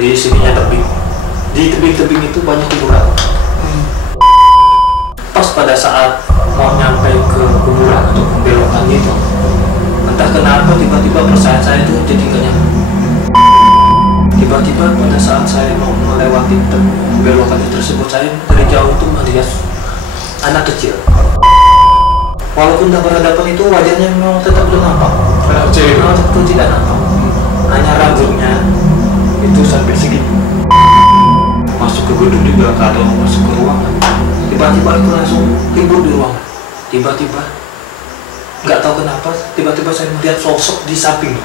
Jadi sininya tebing. Di tebing-tebing itu banyak kuburan. Pas pada saat mau nyampe ke kuburan atau pembelokan gitu, entah kenapa tiba-tiba perasaan saya itu jadi gak nyaman. Tiba-tiba pada saat saya mau melewati belokan tersebut, saya dari jauh itu melihat anak kecil. Walaupun tak berhadapan itu wajahnya memang tetap belum nampak. Anak kecil itu tidak nampak. Hanya rambutnya itu sampai segini. Masuk ke gedung juga atau masuk ke ruangan. Tiba-tiba itu langsung ribut di ruangan. Tiba-tiba nggak tahu kenapa, tiba-tiba saya melihat sosok di sampingnya.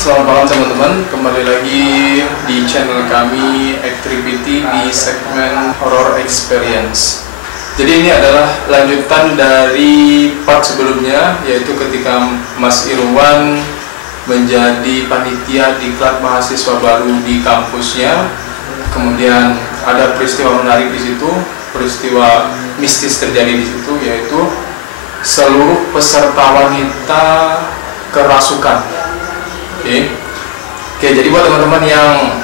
Selamat malam teman-teman, kembali lagi di channel kami Activity di segmen Horror Experience. Jadi ini adalah lanjutan dari part sebelumnya, yaitu ketika Mas Irwan menjadi panitia di klub mahasiswa baru di kampusnya. Kemudian ada peristiwa menarik di situ, peristiwa mistis terjadi di situ, yaitu seluruh peserta wanita kerasukan. Oke, jadi buat teman-teman yang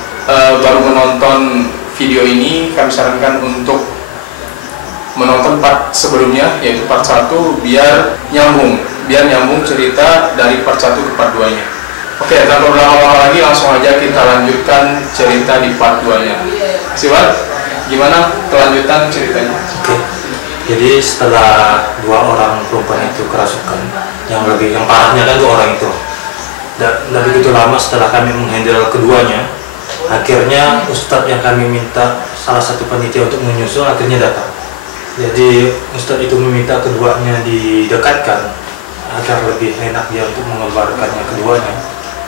baru menonton video ini, kami sarankan untuk menonton part sebelumnya, yaitu part 1, biar nyambung cerita dari part 1 ke part 2 nya. Oke, tanpa berlama-lama lagi, langsung aja kita lanjutkan cerita di part 2 nya. Siwan, gimana kelanjutan ceritanya? Oke. Jadi setelah 2 orang perempuan itu kerasukan, yang parahnya kan 2 orang itu. Dan begitu lama setelah kami menghandle keduanya, akhirnya ustadz yang kami minta salah satu panitia untuk menyusul akhirnya datang. Jadi ustadz itu meminta keduanya didekatkan agar lebih enak dia untuk mengembarkannya keduanya.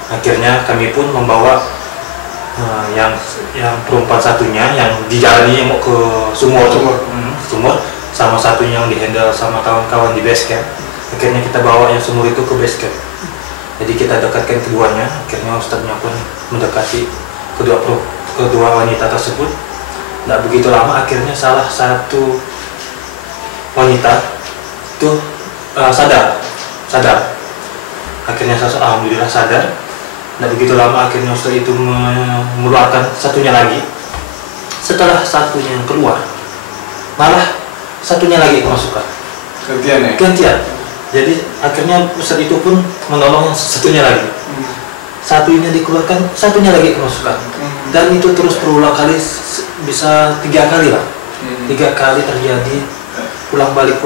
Akhirnya kami pun membawa yang perempuan satunya yang dijalani yang mau ke sumur, sama satunya yang dihandle sama kawan-kawan di base camp. Akhirnya kita bawa yang sumur itu ke base camp. Jadi kita dekatkan keduanya, akhirnya ustadznya pun mendekati kedua wanita tersebut. Tidak begitu lama, akhirnya salah satu wanita itu sadar. Akhirnya alhamdulillah sadar. Tidak begitu lama, akhirnya ustadz itu mengeluarkan satunya lagi. Setelah satunya keluar, malah satunya lagi kemasukan. Gantian. Jadi akhirnya ustadz itu pun menolong yang satunya lagi. Satunya dikeluarkan, satunya lagi kemasukan. Dan itu terus berulang kali, bisa 3 kali lah. 3 kali terjadi pulang balik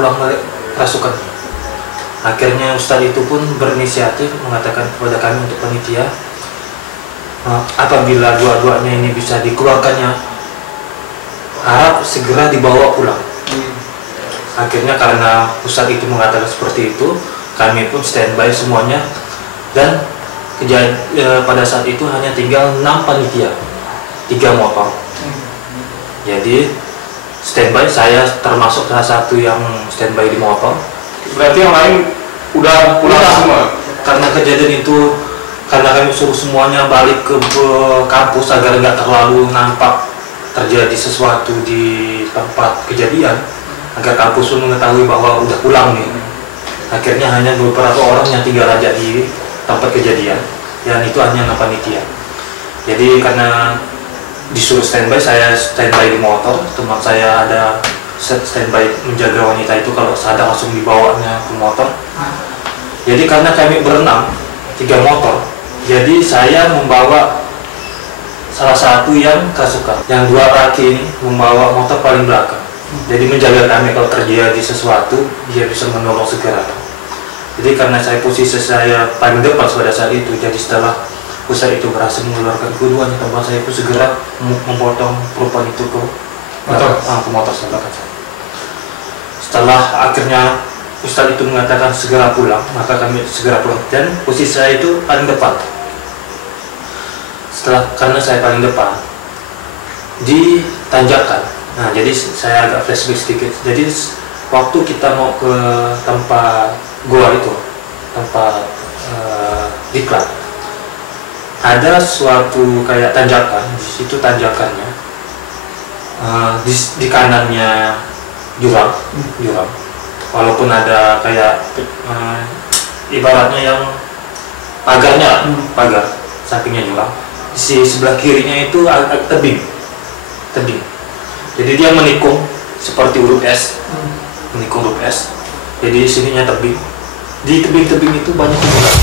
kerasukan. Akhirnya ustadz itu pun berinisiatif mengatakan kepada kami untuk panitia, apabila dua-duanya ini bisa dikeluarkannya, harap segera dibawa pulang. Akhirnya karena ustadz itu mengatakan seperti itu, kami pun standby semuanya, dan pada saat itu hanya tinggal 6 panitia, 3 motor. Jadi standby, saya termasuk salah satu yang standby di motor. Berarti yang lain udah pulang semua? Karena kejadian itu, karena kami suruh semuanya balik ke kampus agar nggak terlalu nampak terjadi sesuatu di tempat kejadian, agar kampus pun mengetahui bahwa udah pulang nih. Akhirnya hanya beberapa orang yang tinggal aja di tempat kejadian, dan itu hanya 6 panitia. Jadi karena disuruh standby, saya standby di motor, teman saya ada standby menjaga wanita itu, kalau sadar langsung dibawanya ke motor. Jadi karena kami berenam, 3 motor, jadi saya membawa salah satu yang kerasukan, yang 2 laki ini membawa motor paling belakang. Jadi menjaga kami kalau terjadi sesuatu, dia bisa menolong segera. Jadi karena posisi saya paling depan pada saat itu, jadi setelah ustadz itu berhasil mengeluarkan keduanya, tempat saya pun segera memotong perempuan itu ke ke motor sebelah kanan. Setelah akhirnya Ustadz itu mengatakan segera pulang, maka kami segera pulang dan posisi saya itu paling depan. Karena saya paling depan di tanjakan. Nah, jadi saya agak flashback sedikit. Jadi waktu kita mau ke tempat gua itu, tempat diklat, ada suatu kayak tanjakan. Di situ tanjakannya, di kanannya jurang. Walaupun ada kayak ibaratnya yang pagar, sampingnya jurang. Di sebelah kirinya itu agak tebing. Jadi dia menikung seperti huruf S, menikung huruf S. Jadi sininya tebing. Di tebing-tebing itu banyak jurang.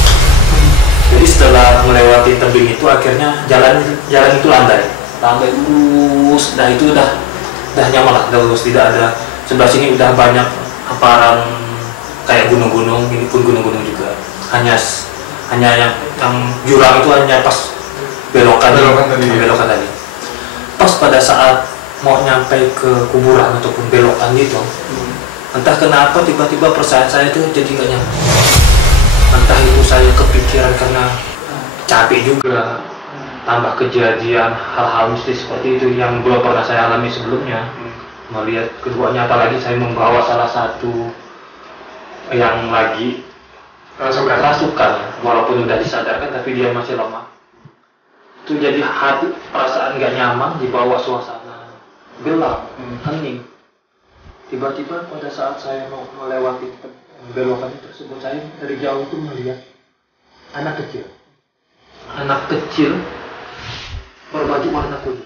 Jadi setelah melewati tebing itu akhirnya jalan itu landai terus. Nah itu udah nyaman lah, terus tidak ada. Sebelah sini udah banyak hamparan kayak gunung-gunung, ini pun gunung-gunung juga. Hanya yang jurang itu hanya pas belokan tadi. Pas pada saat mau nyampe ke kuburan ataupun belokan gitu, entah kenapa tiba-tiba perasaan saya itu jadi nggak nyaman. Entah itu saya kepikiran karena capek juga, tambah kejadian hal-hal mistis seperti itu yang belum pernah saya alami sebelumnya. Melihat keduanya, apalagi saya membawa salah satu yang lagi rasukan, walaupun sudah disadarkan tapi dia masih lemah. Itu jadi hati perasaan gak nyaman, dibawa suasana gelap, hening. Tiba-tiba pada saat saya mau melewati belokan tersebut, saya dari jauh itu melihat anak kecil berbaju warna kuning.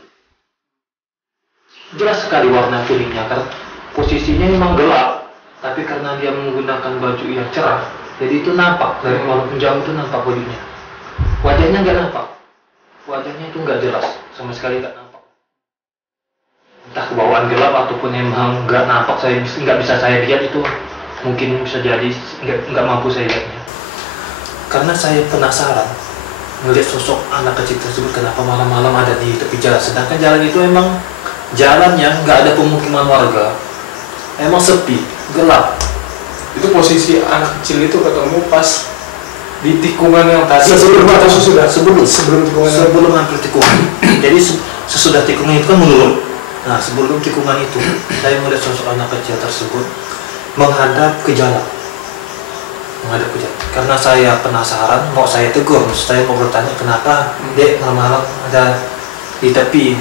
Jelas sekali warna kuningnya, karena posisinya memang gelap, tapi karena dia menggunakan baju yang cerah, jadi itu nampak dari walaupun jauh itu nampak bajunya. Wajahnya nggak nampak, wajahnya itu nggak jelas, sama sekali nggak nampak. Entah kebawaan gelap ataupun emang nggak nampak, nggak bisa saya lihat, itu mungkin bisa jadi nggak mampu saya lihatnya. Karena saya penasaran melihat sosok anak kecil tersebut, kenapa malam-malam ada di tepi jalan, sedangkan jalan itu emang jalannya nggak ada pemukiman warga, emang sepi, gelap. Itu posisi anak kecil itu ketemu pas di tikungan yang tadi. Sebelum atau sesudah? Sebelum hampir tikungan. Jadi sesudah tikungan itu kan menurun. Nah, sebelum tikungan itu saya melihat sosok anak kecil tersebut menghadap ke jalan. Karena saya penasaran, mau saya tegur, saya mau bertanya kenapa dek malam-malam ada di tepi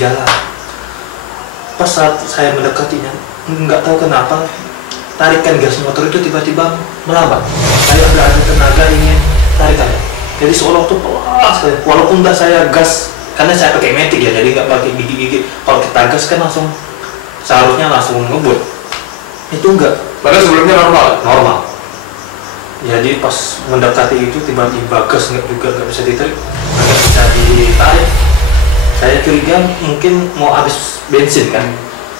jalan. Pas saat saya mendekatinya, nggak tahu kenapa tarikan gas motor itu tiba-tiba melambat. Saya nggak ada tenaga ingin tarikannya. Jadi seolah itu pelan sekali. Walaupun udah saya gas, karena saya pakai metik ya, jadi nggak pakai gigi-gigi. Kalau kita gas kan seharusnya langsung ngebut. Itu enggak. Padahal sebelumnya normal. Jadi pas mendekati itu tiba-tiba gas nggak bisa ditarik, nggak bisa ditarik. Saya curiga mungkin mau habis bensin kan.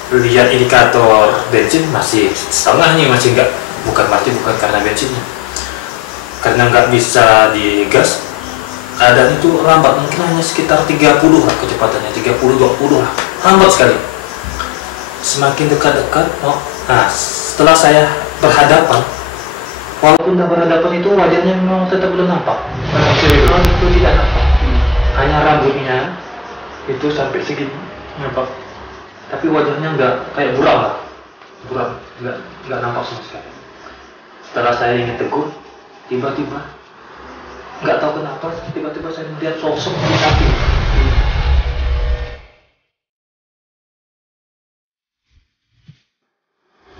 Lihat indikator bensin masih setengah nih, masih enggak, bukan karena bensinnya, karena nggak bisa digas. Keadaan itu lambat, mungkin hanya sekitar 30 lah kecepatannya, 30-20 lah, lambat sekali. Semakin dekat-dekat, nah setelah saya berhadapan, walaupun tak berhadapan itu wajahnya memang tetap belum nampak. Itu tidak nampak, hanya rambutnya itu sampai segini nampak, tapi wajahnya nggak kayak buram, nggak nampak sama sekali. Setelah saya ingin tegur, tiba-tiba nggak tahu kenapa, tiba-tiba saya melihat sosok di samping.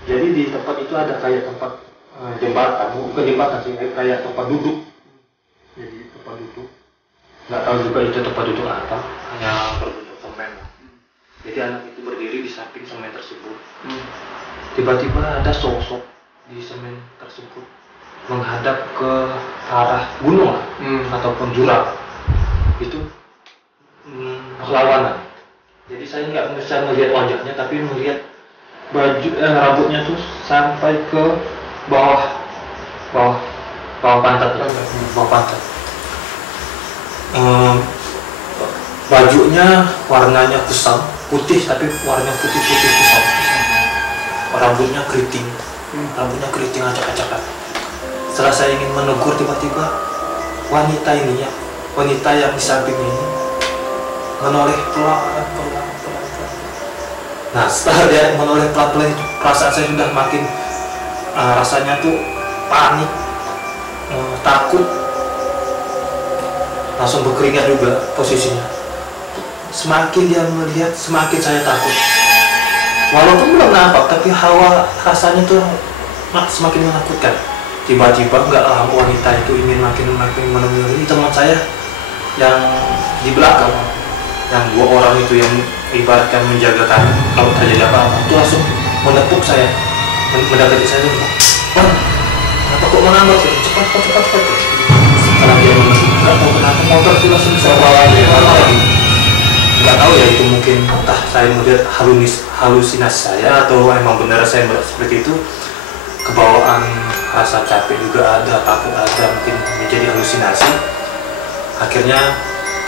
Jadi di tempat itu ada kayak tempat jembatan, bukan jembatan sih, kayak tempat duduk. Jadi tempat duduk, nggak tahu juga itu tempat duduk apa, hanya berduduk semen. Jadi anak itu berdiri di samping semen tersebut. Tiba-tiba ada sosok di semen tersebut menghadap ke arah gunung ataupun jurang. Itu berlawanan. Jadi saya nggak bisa melihat wajahnya, tapi melihat rambutnya tuh sampai ke bawah pantat. Bajunya warnanya kusam, putih tapi warnanya putih-putih kusam. Rambutnya keriting, acak-acakan. Setelah saya ingin menegur, tiba-tiba wanita ini ya, wanita yang di samping ini menoleh pelan. Nah, setelah dia menoleh pelan-pelan, perasaan saya sudah makin rasanya tuh panik, takut, langsung berkeringat juga posisinya. Semakin dia melihat, semakin saya takut. Walaupun belum nampak, tapi hawa rasanya tuh semakin menakutkan. Tiba-tiba nggak lama wanita itu ingin makin menemui teman saya yang di belakang, yang 2 orang itu yang ibaratkan menjaga kami kalau terjadi apa-apa, itu langsung menepuk saya, mendekati saya tuh, kenapa kok menambah sih? Cepat. Setelah dia menepuk, nggak tahu kenapa motor itu langsung bisa lagi. Nggak tahu ya, itu mungkin entah saya melihat halusinasi saya atau emang benar saya melihat seperti itu. Kebawaan rasa capek juga ada, takut ada, mungkin menjadi halusinasi. Akhirnya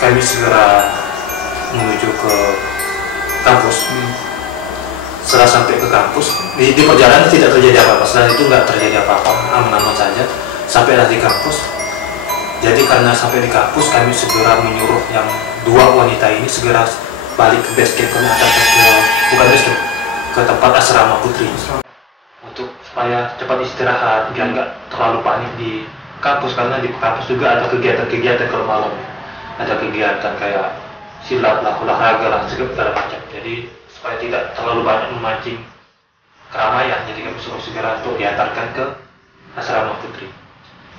kami segera menuju ke kampus. Setelah sampai ke kampus, di perjalanan tidak terjadi apa-apa. Setelah itu nggak terjadi apa-apa, aman-aman saja. Sampailah di kampus. Jadi karena sampai di kampus, kami segera menyuruh yang 2 wanita ini segera balik ke base camp, ke tempat asrama putri, untuk supaya cepat istirahat, biar nggak terlalu panik di kampus. Karena di kampus juga ada kegiatan kalau malam, ada kegiatan kayak silat lah, olahraga lah, segala macam. Jadi supaya tidak terlalu banyak memancing keramaian, jadi kami suruh segera untuk diantarkan ke asrama putri.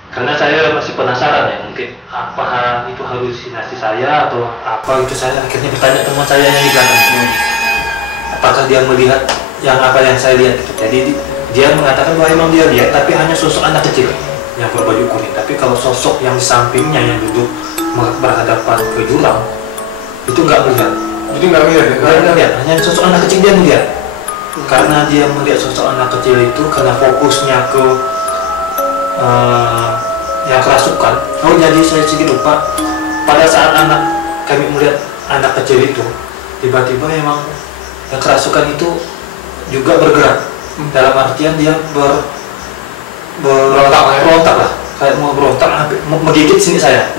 Karena saya masih penasaran ya, mungkin apa itu halusinasi saya atau apa itu. Saya akhirnya bertanya teman saya yang di belakang, apakah dia melihat yang apa yang saya lihat gitu. Jadi dia mengatakan bahwa emang dia lihat, tapi hanya sosok anak kecil yang berbaju kuning. Tapi kalau sosok yang di sampingnya yang duduk berhadapan ke jurang itu nggak melihat. Jadi nggak melihat, hanya sosok anak kecil dia melihat. Karena dia melihat sosok anak kecil itu karena fokusnya ke yang kerasukan. Jadi saya sedikit lupa, pada saat kami melihat anak kecil itu, tiba-tiba memang yang kerasukan itu juga bergerak. Dalam artian dia berontak lah, kayak mau berontak, mau menggigit sini saya.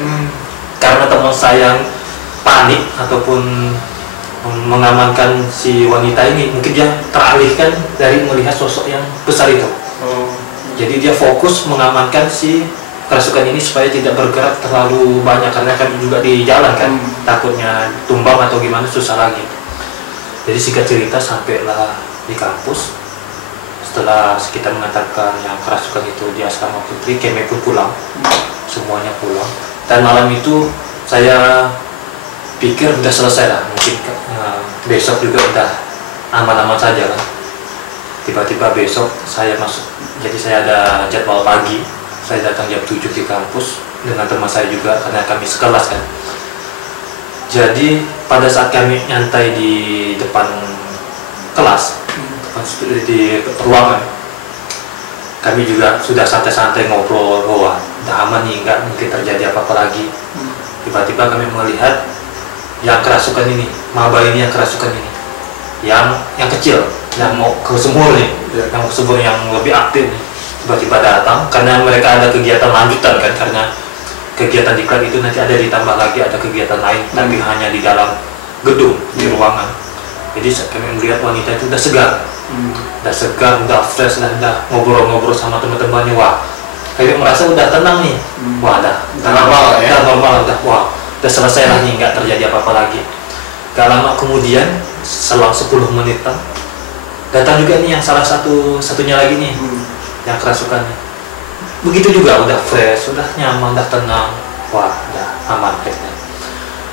Karena teman saya yang panik ataupun mengamankan si wanita ini, mungkin dia teralihkan dari melihat sosok yang besar itu. Jadi dia fokus mengamankan si kerasukan ini supaya tidak bergerak terlalu banyak, karena kan juga di jalan kan, takutnya tumbang atau gimana susah lagi. Jadi singkat cerita, sampailah di kampus. Setelah kita mengatakan yang kerasukan itu di asrama putri, kami pun pulang, semuanya pulang. Dan malam itu saya pikir udah selesai lah, mungkin besok juga udah aman-aman saja lah. Tiba-tiba besok saya masuk, jadi saya ada jadwal pagi, saya datang jam 7 di kampus dengan teman saya juga, karena kami sekelas kan. Jadi pada saat kami nyantai di depan kelas, di ruangan, kami juga sudah santai-santai ngobrol, wah udah aman nih, nggak mungkin terjadi apa-apa lagi. Tiba-tiba kami melihat yang kerasukan ini, maba ini yang kerasukan ini, yang kecil, yang mau ke sumur nih, yang ke sumur yang lebih aktif nih, tiba-tiba datang. Karena mereka ada kegiatan lanjutan kan, karena kegiatan di klub itu nanti ada ditambah lagi, ada kegiatan lain, tapi hanya di dalam gedung, di ruangan. Jadi kami melihat wanita itu udah segar, udah fresh, udah ngobrol-ngobrol sama teman-temannya. Wah, kayak merasa udah tenang nih, wah udah normal ya, wah udah selesai lah nih, nggak terjadi apa-apa lagi. Gak lama kemudian, selang 10 menitan, datang juga nih yang satunya lagi nih, yang kerasukannya. Begitu juga, udah fresh, udah nyaman, udah tenang, wah udah aman kayaknya.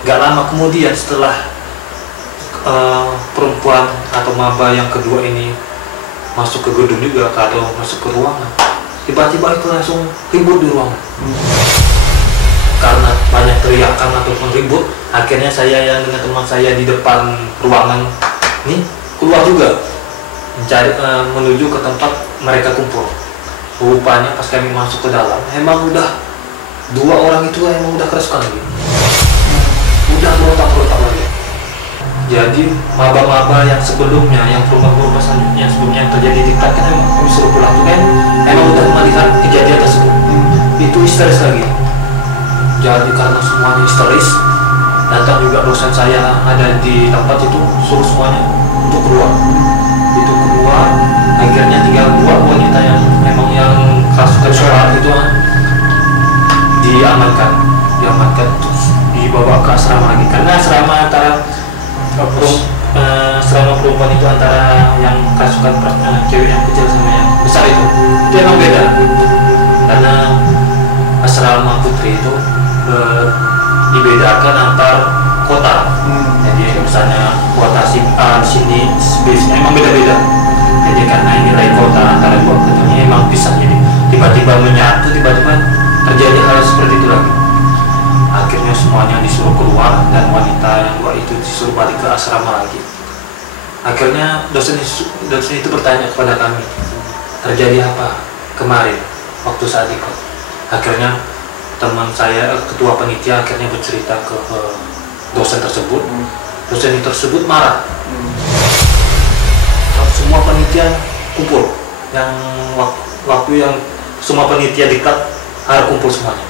Gak lama kemudian, setelah perempuan atau maba yang kedua ini masuk ke gedung juga, atau masuk ke ruangan, tiba-tiba itu langsung ribut di ruangan. Karena banyak teriakan ataupun ribut, akhirnya saya yang dengan teman saya di depan ruangan ini keluar juga mencari menuju ke tempat mereka kumpul. Rupanya pas kami masuk ke dalam, emang udah 2 orang itu emang udah kerasukan lagi, udah berontak lagi. Jadi maba-maba yang sebelumnya, yang perempuan-perempuan selanjutnya yang sebelumnya yang terjadi diklat kan emang kami suruh pulang tuh kan emang udah melihat kejadian tersebut. Itu histeris lagi. Jadi karena semuanya histeris, datang juga dosen saya ada di tempat itu, suruh semuanya untuk keluar. Itu keluar, akhirnya tinggal 2 wanita yang memang yang kerasukan suara itu diamankan terus dibawa ke asrama lagi, karena asrama antara asrama perempuan itu antara yang kerasukan cewek yang kecil sama yang besar itu emang beda, karena asrama putri itu dibedakan antar kota. Jadi misalnya kota A di sini emang beda-beda. Jadi karena ini lain kota antara dua kota ini emang bisa, jadi tiba-tiba menyatu, tiba-tiba terjadi hal seperti itu lagi. Akhirnya semuanya disuruh keluar dan wanita yang 2 itu disuruh balik ke asrama lagi. Akhirnya dosen itu bertanya kepada kami, terjadi apa kemarin waktu saat ikut. Akhirnya teman saya, ketua panitia, akhirnya bercerita ke dosen tersebut. Dosen tersebut marah. Semua panitia kumpul, yang waktu yang semua panitia dekat harus kumpul semuanya.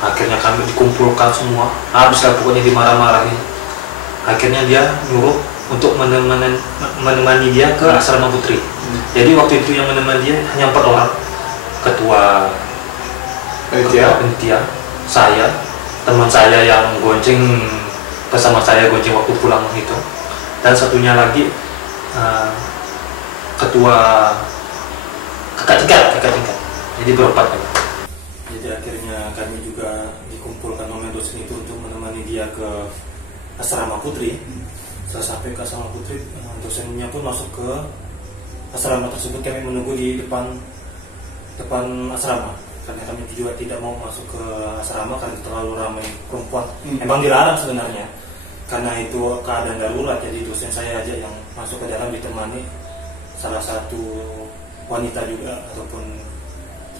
Akhirnya kami dikumpulkan semua, habislah pokoknya dimarah-marahin. Akhirnya dia nyuruh untuk menemani dia ke asrama putri. Jadi waktu itu yang menemani dia hanya 4 orang, ketua panitia, saya, teman saya yang gonceng bersama saya gonceng waktu pulang itu, dan satunya lagi ketua kakak tingkat. Jadi berempat kan. Jadi akhirnya kami juga dikumpulkan oleh dosen itu untuk menemani dia ke asrama putri. Setelah sampai ke asrama putri, dosennya pun masuk ke asrama tersebut. Kami menunggu di depan asrama, karena kami juga tidak mau masuk ke asrama karena terlalu ramai perempuan. Emang dilarang sebenarnya, karena itu keadaan darurat. Jadi dosen saya aja yang masuk ke dalam ditemani salah satu wanita juga, ataupun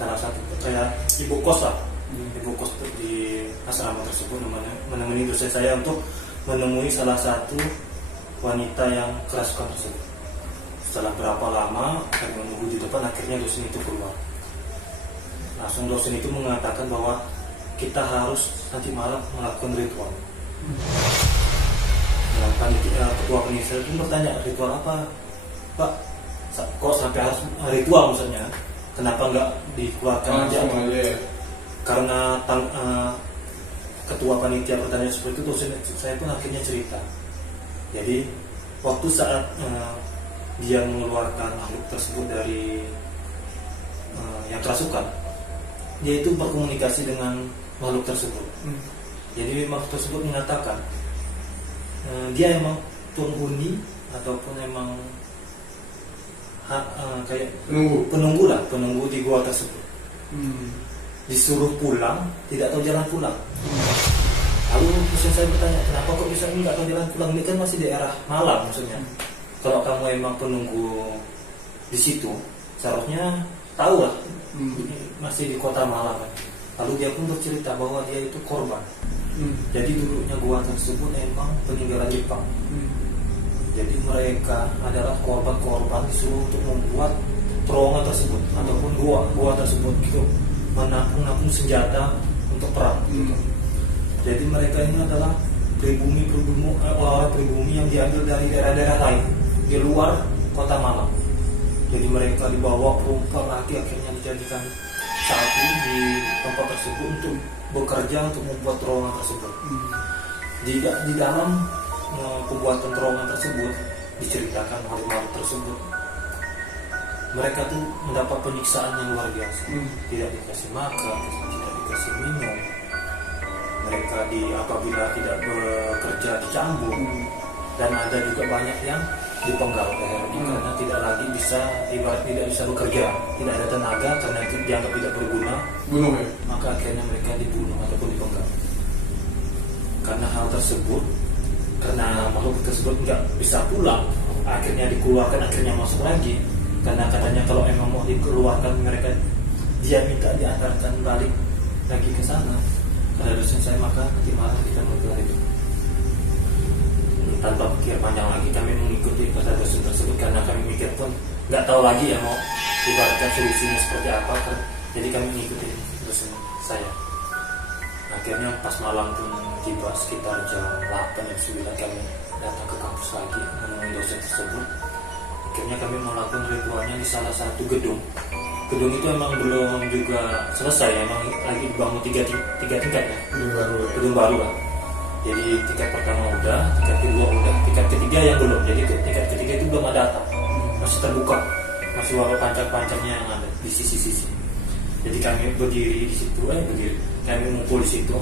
salah satu kayak ibu kos lah, ibu kos di asrama tersebut menemani dosen saya untuk menemui salah satu wanita yang kerasukan tersebut. Setelah berapa lama kami menunggu di depan, akhirnya dosen itu keluar. Langsung dosen itu mengatakan bahwa kita harus nanti malam melakukan ritual. Ketua panitia itu bertanya, ritual apa Pak? Kok sampai harus ritual maksudnya? Kenapa nggak dikeluarkan aja? Karena ketua panitia bertanya seperti itu, dosen saya pun akhirnya cerita. Jadi waktu saat dia mengeluarkan makhluk tersebut dari yang kerasukan, dia itu berkomunikasi dengan makhluk tersebut. Jadi makhluk tersebut mengatakan dia emang penghuni ataupun emang kayak penunggu di gua tersebut. Disuruh pulang, tidak tahu jalan pulang. Lalu dosen saya bertanya, kenapa kok bisa nggak tahu jalan pulang? Ini kan masih daerah Malang maksudnya. Kalau kamu emang penunggu di situ, seharusnya tahu lah. Masih di kota Malang kan. Lalu dia pun bercerita bahwa dia itu korban. Jadi dulunya gua tersebut emang peninggalan Jepang. Jadi mereka adalah korban-korban disuruh untuk membuat terowongan tersebut ataupun gua tersebut gitu, menampung senjata untuk perang. Jadi mereka ini adalah pribumi yang diambil dari daerah-daerah lain di luar kota Malang. Jadi mereka dibawa perempuan laki, akhirnya dijadikan satu di tempat tersebut untuk bekerja untuk membuat terowongan tersebut. Di dalam pembuatan terowongan tersebut diceritakan makhluk tersebut mereka tuh mendapat penyiksaan yang luar biasa. Tidak dikasih makan, tidak dikasih minum. Mereka apabila tidak bekerja dicambuk, dan ada juga banyak yang dipenggal karena tidak lagi bisa, ibarat tidak bisa bekerja, tidak ada tenaga karena itu dianggap tidak berguna, maka akhirnya mereka dibunuh ataupun dipenggal. Karena hal tersebut, karena makhluk tersebut nggak bisa pulang, akhirnya dikeluarkan, akhirnya masuk lagi. Karena katanya kalau emang mau dikeluarkan mereka, dia minta diantarkan balik lagi ke sana. Karena dosen saya, maka nanti malam kita menggelar itu. tanpa pikir panjang lagi kami mengikuti kata dosen tersebut karena kami mikir pun nggak tahu lagi ya mau ibaratkan solusinya seperti apa kan. Jadi kami mengikuti dosen saya. Akhirnya pas malam pun tiba sekitar jam 8 jam 9 kami datang ke kampus lagi menemui dosen tersebut. Akhirnya kami melakukan ritualnya di salah satu gedung. Gedung itu emang belum juga selesai, emang lagi dibangun tiga tingkat ya. Gedung baru lah. Jadi tingkat pertama udah, tingkat kedua udah, tingkat ketiga yang belum. Jadi tingkat ketiga itu belum ada atap, masih terbuka, masih walau pancang-pancangnya yang ada di sisi-sisi. Jadi kami berdiri di situ, kami ngumpul di situ.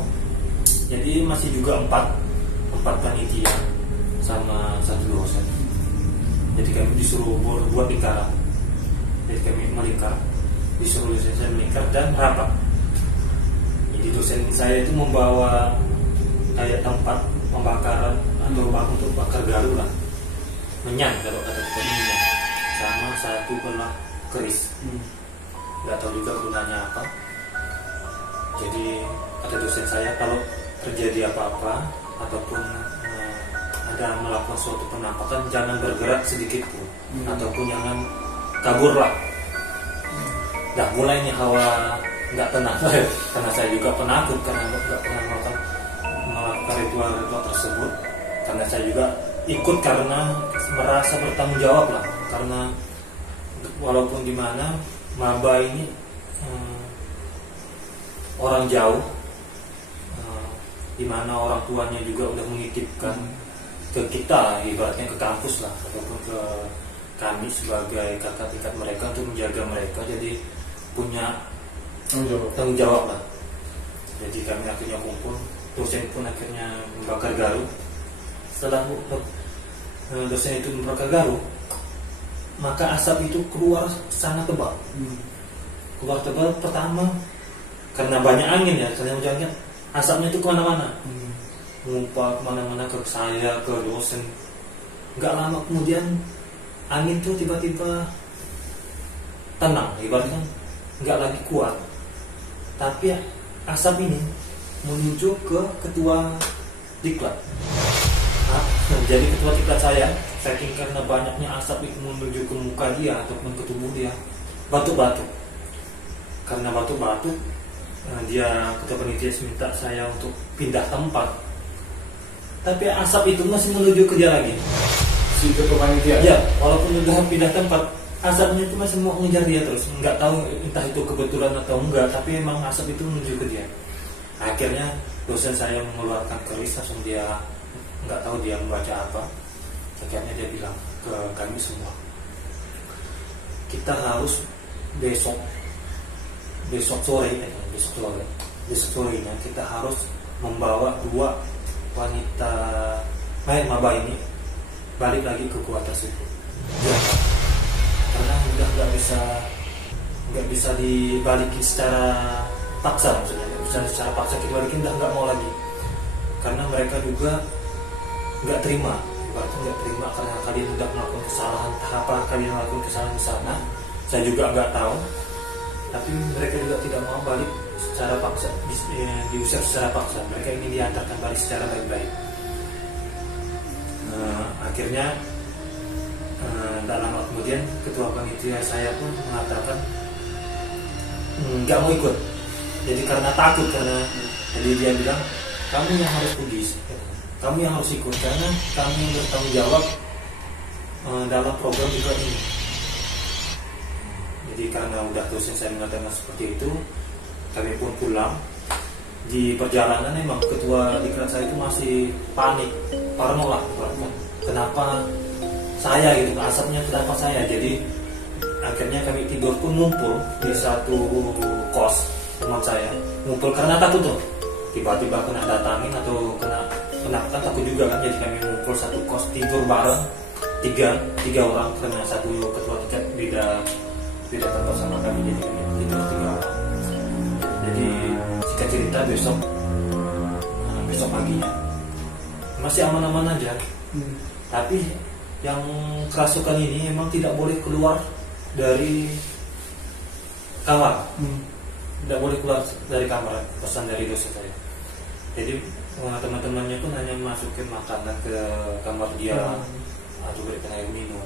Jadi masih juga empat panitia sama satu dosen. Jadi kami disuruh buat lingkaran. Jadi kami melingkar, disuruh dosen saya melingkar dan rapat. Jadi dosen saya itu membawa kayak tempat pembakaran atau untuk bakar garu lah, menyan kalau kata kita menyan, sama satu belah keris. Nggak tahu juga gunanya apa. Jadi ada dosen saya kalau terjadi apa-apa ataupun ada melakukan suatu penampakan jangan bergerak sedikit pun ataupun jangan kabur lah. Nah mulainya hawa nggak tenang karena saya juga penakut karena nggak pernah melakukan ritual tersebut, karena saya juga ikut karena merasa bertanggung jawab lah, karena walaupun di mana maba ini orang jauh, di mana orang tuanya juga udah menitipkan ke kita, ibaratnya ke kampus lah ataupun ke kami sebagai kakak tingkat mereka untuk menjaga mereka, jadi punya tanggung jawab lah. Jadi kami akhirnya kumpul, dosen pun akhirnya membakar garu. Setelah dosen itu membakar garu, maka asap itu keluar sangat tebal. Keluar tebal pertama karena banyak angin ya, karena hujannya asapnya itu kemana-mana, ngumpul kemana-mana, ke saya, ke dosen. Nggak lama kemudian angin tuh tiba-tiba tenang, ibaratnya nggak lagi kuat, tapi asap ini menuju ke ketua diklat. Jadi ketua diklat saya, saking karena banyaknya asap itu menuju ke muka dia ataupun ke tubuh dia, batuk-batuk. Karena batuk-batuk, dia ketua panitia minta saya untuk pindah tempat. Tapi asap itu masih menuju ke dia lagi. Si ketua panitia? Ya, walaupun udah pindah tempat, asapnya itu masih mau ngejar dia terus. Nggak tahu entah itu kebetulan atau enggak, tapi emang asap itu menuju ke dia. Akhirnya dosen saya mengeluarkan keris, langsung dia nggak tahu dia membaca apa. Akhirnya dia bilang ke kami semua, kita harus besok sorenya kita harus membawa 2 wanita maba ini balik lagi ke gua tersebut. Ya, karena udah nggak bisa dibalikin secara paksa, maksudnya nggak bisa secara paksa kita balikin, udah nggak mau lagi, karena mereka juga nggak terima, ibaratnya nggak terima karena kalian udah melakukan kesalahan. Apa kalian melakukan kesalahan di sana, saya juga nggak tahu, tapi mereka juga tidak mau balik secara paksa, diusir secara paksa. Mereka ingin diantarkan balik secara baik-baik. Akhirnya tidak lama kemudian ketua panitia saya pun mengatakan nggak mau ikut. Jadi karena takut, jadi dia bilang kamu yang harus pergi, kamu yang harus ikut karena kamu yang bertanggung jawab dalam program juga ini. Jadi karena udah dosen saya mengatakan seperti itu, kami pun pulang. Di perjalanan memang ketua diklat saya itu masih panik, parno lah, kenapa saya gitu, asapnya kenapa saya. Jadi akhirnya kami tidur pun ngumpul di satu kos teman saya, ngumpul karena takut tuh tiba-tiba kena datangin atau kena penakutan, takut juga kan. Jadi kami ngumpul satu kos, tidur bareng tiga orang karena satu ketua tiket beda tempat sama kami, jadi kami tidur 3 orang. Jadi singkat cerita besok paginya masih aman-aman aja. Tapi yang kerasukan ini memang tidak boleh keluar dari kamar, tidak boleh keluar dari kamar, pesan dari dosen saya. Jadi teman-temannya pun hanya masukin makanan ke kamar dia atau berikan air minum.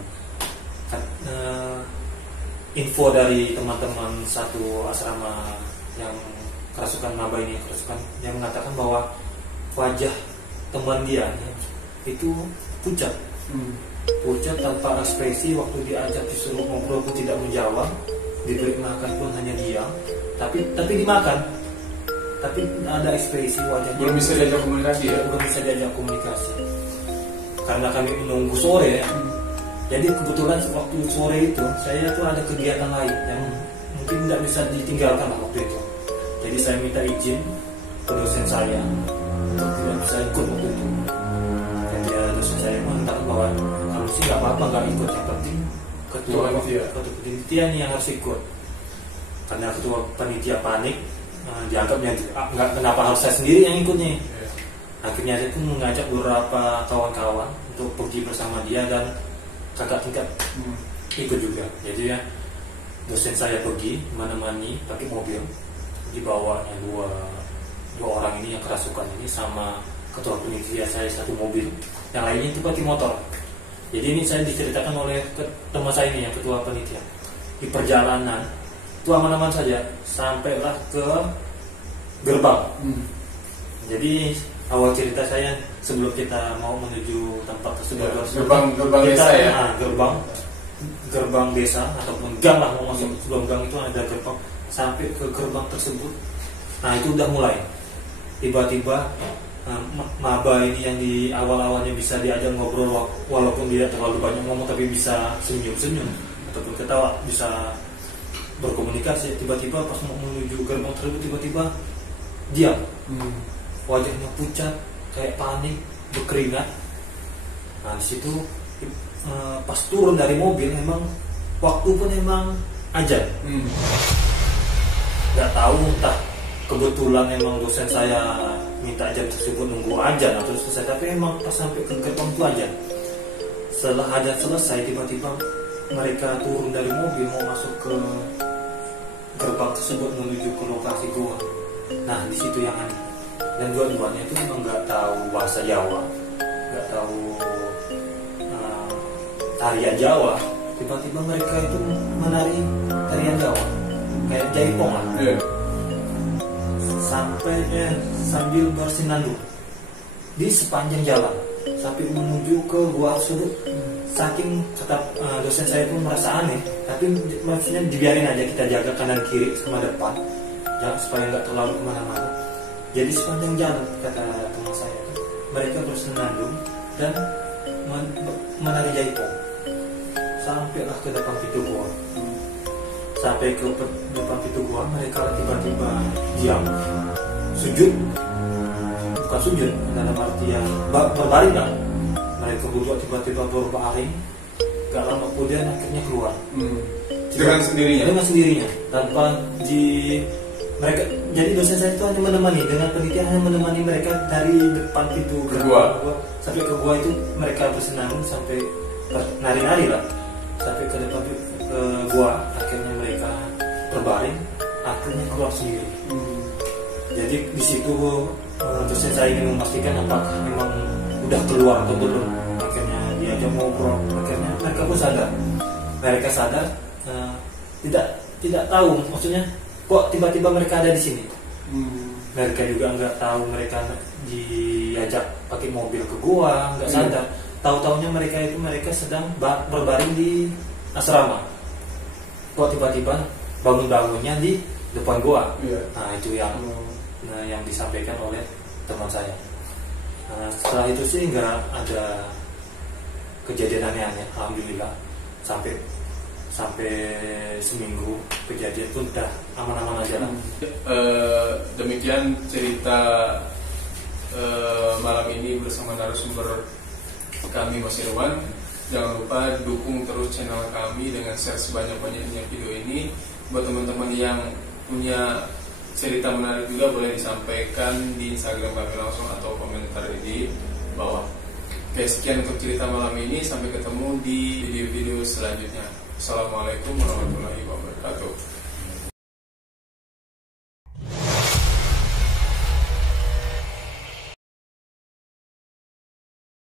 Info dari teman-teman satu asrama yang kerasukan maba ini, yang mengatakan bahwa wajah teman dia itu pucat, pucat tanpa ekspresi. Waktu diajak disuruh ngobrol pun tidak menjawab, diberi makan pun hanya diam, tapi dimakan, tapi ada ekspresi wajahnya. Belum bisa diajak komunikasi ya? Belum bisa diajak komunikasi. Karena kami menunggu sore ya. Jadi kebetulan waktu sore itu saya tuh ada kegiatan lain yang mungkin tidak bisa ditinggalkan waktu itu. Jadi saya minta izin ke dosen saya untuk tidak bisa ikut waktu itu. Dan dia dosen saya mengatakan bahwa kamu sih nggak apa-apa nggak ikut, yang penting ketua panitia nih yang harus ikut. Karena ketua panitia panik, dianggapnya nggak, kenapa harus saya sendiri yang ikutnya. Akhirnya saya pun mengajak beberapa kawan-kawan untuk pergi bersama dia dan kakak tingkat ikut juga. Jadi ya dosen saya pergi menemani pakai mobil, dibawanya dua orang ini yang kerasukan ini sama ketua panitia saya satu mobil, yang lainnya itu pakai motor. Jadi ini saya diceritakan oleh teman saya ini yang ketua panitia. Di perjalanan itu aman-aman saja sampailah ke gerbang. Jadi awal cerita saya sebelum kita mau menuju tempat tersebut, gerbang desa ya. Gerbang desa ataupun gang lah, mau masuk sebelum gang itu ada gerbang. Sampai ke gerbang tersebut, nah itu udah mulai tiba-tiba maba ini yang di awal-awalnya bisa diajak ngobrol walaupun dia terlalu banyak ngomong tapi bisa senyum-senyum ataupun ketawa, bisa berkomunikasi. Tiba-tiba pas mau menuju gerbang tersebut tiba-tiba diam, wajahnya pucat kayak panik, berkeringat. Nah di situ pas turun dari mobil memang waktu pun memang ajan. Nggak tahu entah kebetulan memang dosen saya minta jam tersebut nunggu ajan atau selesai, tapi memang pas sampai ke gerbang itu ajan. Setelah ajan selesai tiba-tiba mereka turun dari mobil mau masuk ke gerbang tersebut menuju ke lokasi gua. Nah di situ yang aneh, dan dua-duanya itu memang nggak tahu bahasa Jawa, nggak tahu tarian Jawa. Tiba-tiba mereka itu menari tarian Jawa kayak jaipong lah. Sambil bersenandung di sepanjang jalan sampai menuju ke gua tersebut. Saking kata dosen saya pun merasa aneh, tapi maksudnya dibiarin aja, kita jaga kanan kiri sama depan jangan, supaya nggak terlalu kemana-mana. Jadi sepanjang jalan kata teman saya mereka bersenandung dan menari jaipong sampailah ke depan pintu gua. Sampai ke depan pintu gua mereka tiba-tiba diam, sujud, bukan sujud dalam artian berbaring lah. Mereka berdua tiba-tiba berbaring, gak lama kemudian akhirnya keluar dengan sendirinya tanpa mereka. Jadi dosen saya itu hanya menemani, dengan penelitian hanya menemani mereka dari depan pintu gua sampai ke gua itu. Mereka bersenandung sampai nari-nari lah sampai ke depan ke gua. Akhirnya mereka berbaring, akhirnya keluar sendiri. Jadi di situ dosen saya ingin memastikan apakah memang udah keluar atau belum. Akhirnya diajak ngobrol, akhirnya mereka pun sadar. Mereka sadar, tidak tahu maksudnya kok tiba-tiba mereka ada di sini. Mereka juga nggak tahu mereka diajak pakai mobil ke gua, nggak sadar. Tahu-taunya mereka sedang berbaring di asrama. Kok tiba-tiba bangun-bangunnya di depan gua. Nah itu yang disampaikan oleh teman saya. Nah, setelah itu sih nggak ada kejadian aneh-aneh, alhamdulillah. Sampai seminggu kejadian pun udah aman-aman aja lah. Demikian cerita malam ini bersama narasumber kami, Mas Irwan. Jangan lupa dukung terus channel kami dengan share sebanyak-banyaknya video ini. Buat teman-teman yang punya cerita menarik juga boleh disampaikan di Instagram kami langsung atau komentar di bawah. Oke, sekian untuk cerita malam ini. Sampai ketemu di video-video selanjutnya. Assalamualaikum warahmatullahi wabarakatuh.